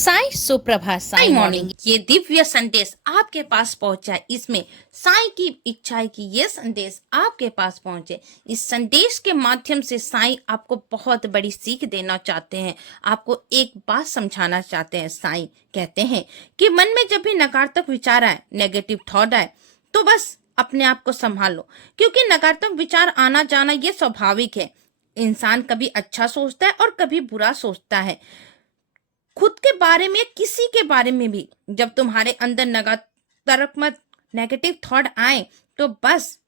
साई सुप्रभात, साई मॉर्निंग। ये दिव्य संदेश आपके पास पहुंचा है। इसमें साई की इच्छा है कि ये संदेश आपके पास पहुंचे। इस संदेश के माध्यम से साई आपको बहुत बड़ी सीख देना चाहते हैं, आपको एक बात समझाना चाहते हैं। साई कहते हैं कि मन में जब भी नकारात्मक विचार आए, नेगेटिव थॉट आए, तो बस अपने आप को संभाल लो, क्योंकि नकारात्मक विचार आना जाना ये स्वाभाविक है। इंसान कभी अच्छा सोचता है और कभी बुरा सोचता है। खुद के बारे में, किसी के बारे में भी जब तुम्हारे अंदर नकारात्मक नेगेटिव थॉट आए, तो बस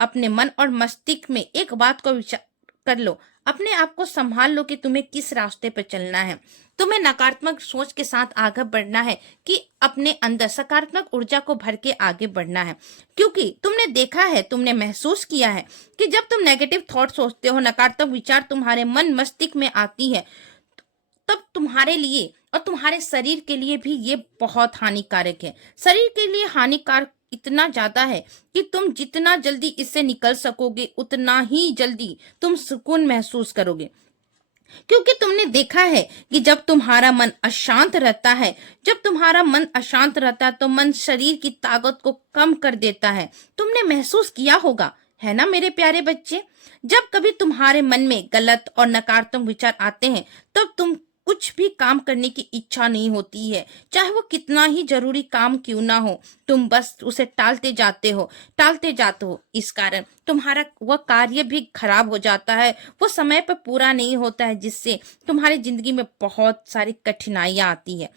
अपने मन और मस्तिष्क में एक बात को विचार कर लो, अपने आप को संभाल लो कि तुम्हें किस रास्ते पर चलना है। तुम्हें नकारात्मक सोच के साथ आगे बढ़ना है कि अपने अंदर सकारात्मक ऊर्जा को भर के आगे बढ़ना है। क्योंकि तुमने देखा है, तुमने महसूस किया है कि जब तुम नेगेटिव थॉट सोचते हो, नकारात्मक विचार तुम्हारे मन मस्तिष्क में आती है, तब तुम्हारे लिए और तुम्हारे शरीर के लिए भी ये बहुत हानिकारक है। शरीर के लिए हानिकारक इतना ज्यादा है कि तुम जितना जल्दी इससे निकल सकोगे, उतना ही जल्दी तुम सुकून महसूस करोगे। क्योंकि तुमने देखा है कि जब तुम्हारा मन अशांत रहता है, तो मन शरीर की ताकत को कम कर देता है। तुमने महसूस किया होगा, है ना मेरे प्यारे बच्चे? जब कभी तुम्हारे मन में गलत और नकारात्मक विचार आते हैं, तब तुम कुछ भी काम करने की इच्छा नहीं होती है, चाहे वो कितना ही जरूरी काम क्यों ना हो। तुम बस उसे टालते जाते हो। इस कारण तुम्हारा वह कार्य भी खराब हो जाता है, वो समय पर पूरा नहीं होता है, जिससे तुम्हारी जिंदगी में बहुत सारी कठिनाइयां आती है।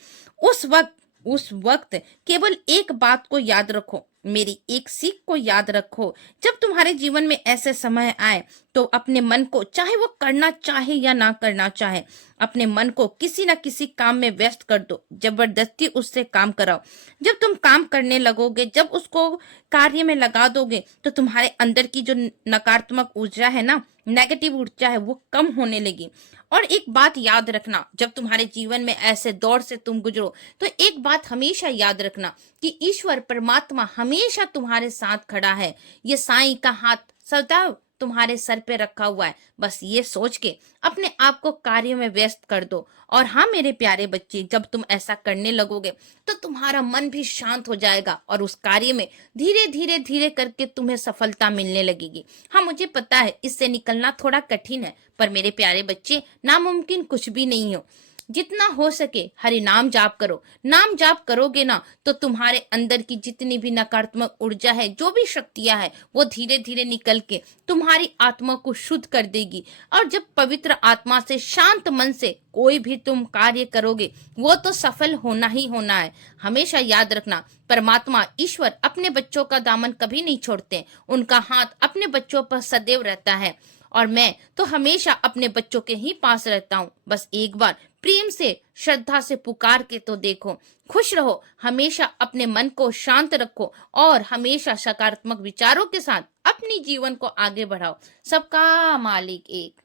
उस वक्त केवल एक बात को याद रखो, मेरी एक सीख को याद रखो। जब तुम्हारे जीवन में ऐसे समय आए, तो अपने मन को, चाहे वो करना चाहे या ना करना चाहे, अपने मन को किसी न किसी काम में व्यस्त कर दो, जबरदस्ती उससे काम कराओ। जब तुम काम करने लगोगे, जब उसको कार्य में लगा दोगे, तो तुम्हारे अंदर की जो नकारात्मक ऊर्जा है ना, नेगेटिव ऊर्जा है, वो कम होने लगी। और एक बात याद रखना, जब तुम्हारे जीवन में ऐसे दौर से तुम गुजरो, तो एक बात हमेशा याद रखना कि ईश्वर परमात्मा हमेशा तुम्हारे साथ खड़ा है। ये साईं का हाथ सदा तुम्हारे सर पे रखा हुआ है। बस ये सोच के अपने आप को कार्य में व्यस्त कर दो। और हाँ मेरे प्यारे बच्चे, जब तुम ऐसा करने लगोगे, तो तुम्हारा मन भी शांत हो जाएगा और उस कार्य में धीरे करके तुम्हें सफलता मिलने लगेगी। हाँ मुझे पता है, इससे निकलना थोड़ा कठिन है, पर मेरे प्यारे बच्चे, नामुमकिन कुछ भी नहीं हो। जितना हो सके हरि नाम जाप करो। नाम जाप करोगे ना, तो तुम्हारे अंदर की जितनी भी नकारात्मक ऊर्जा है, जो भी शक्तियां है, वो धीरे धीरे निकल के तुम्हारी आत्मा को शुद्ध कर देगी। और जब पवित्र आत्मा से, शांत मन से कोई भी तुम कार्य करोगे, वो तो सफल होना ही होना है। हमेशा याद रखना, परमात्मा ईश्वर अपने बच्चों का दामन कभी नहीं छोड़ते। उनका हाथ अपने बच्चों पर सदैव रहता है, और मैं तो हमेशा अपने बच्चों के ही पास रहता हूँ। बस एक बार प्रेम से, श्रद्धा से पुकार के तो देखो। खुश रहो, हमेशा अपने मन को शांत रखो और हमेशा सकारात्मक विचारों के साथ अपनी जीवन को आगे बढ़ाओ। सबका मालिक एक।